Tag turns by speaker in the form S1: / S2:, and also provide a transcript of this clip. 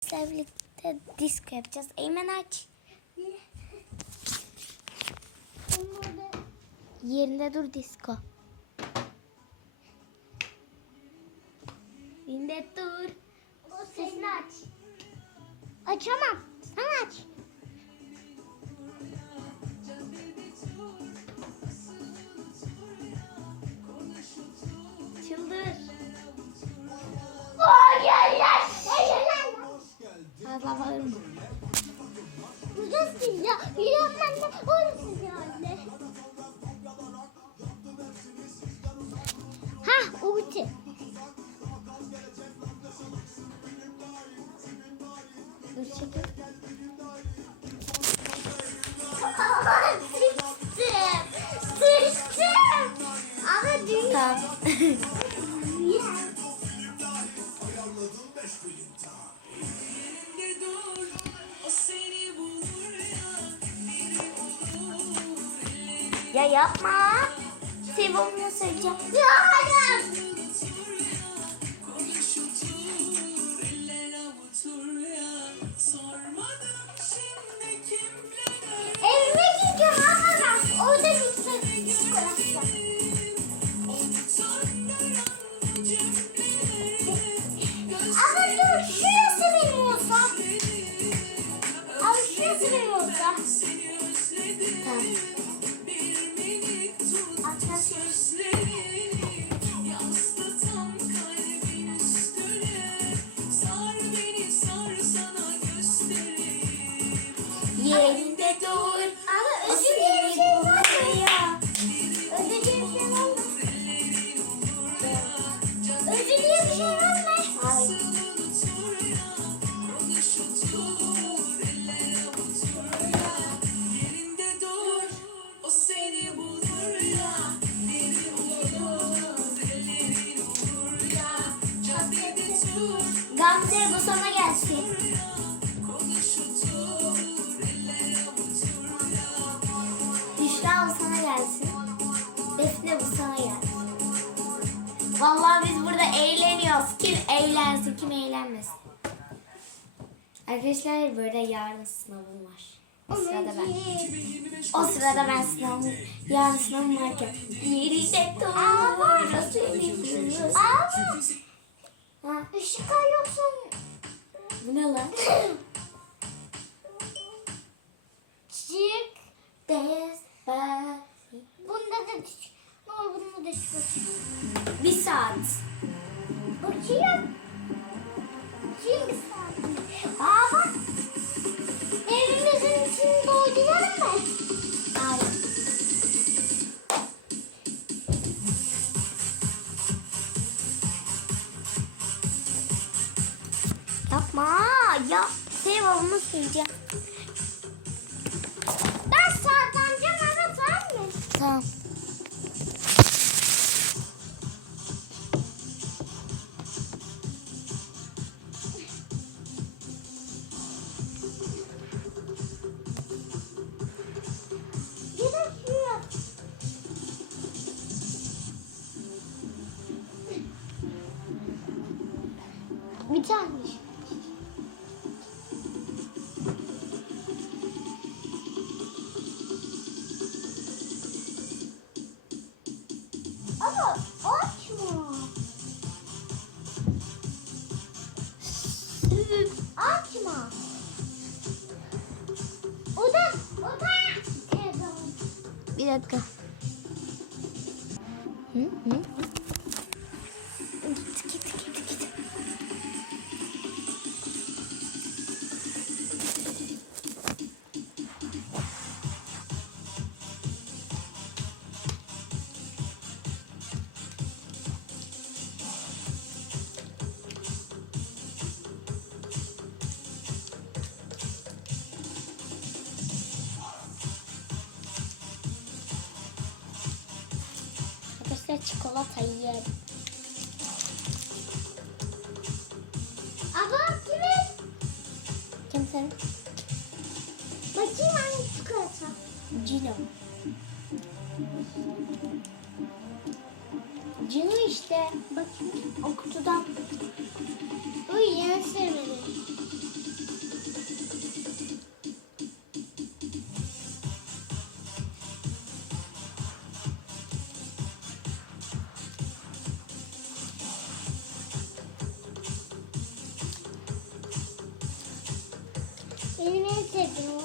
S1: Sizlerle birlikte disco yapacağız. Eymen aç. Yerinde dur disco. Yerinde dur. Sesini aç. Açamam. Sen aç. Bağırma. Burası ya. Biliyorum ben de orası yani. Ha, ulti. Dur çekil. Ya yapma. Sevimli söyleyeceğim. Hayır. Evime gideceğim ama ben orada gideceğim. Ama dur şurası benim olsa. Ama şurası benim olsa. Yerinde dur. Ama özür bir şey ya? Özür diye bir şey? Özür şey? Hayır. Gamze bu sana gelsin. Eğlensin, kim eğlenmesin. Arkadaşlar böyle yarın sınavım var. O sırada ben. O sırada ben sınavım, yarın sınavım varken. Yerinde doğru seni Ha. Işık yoksa... Bu ne lan? Çık. Bunda da düşük. Ne olur bunda da düşük. Bir saat. Bakayım. Saat. Aa bak. Evimizin içini dolduralım mı? Hayır. Yapma ya. Sevabımı sileceğim. Ben saklanacağım ama sen mi? Tamam. Tane. Ama açma. Açma. O da, o da. Bir dakika. Hı hı. Arkadaşlar çikolata yiyelim. Abla kimin? Kim senin? Bakayım hangi çikolata? Cino. Cino işte. Bakayım o kutudan. Benim en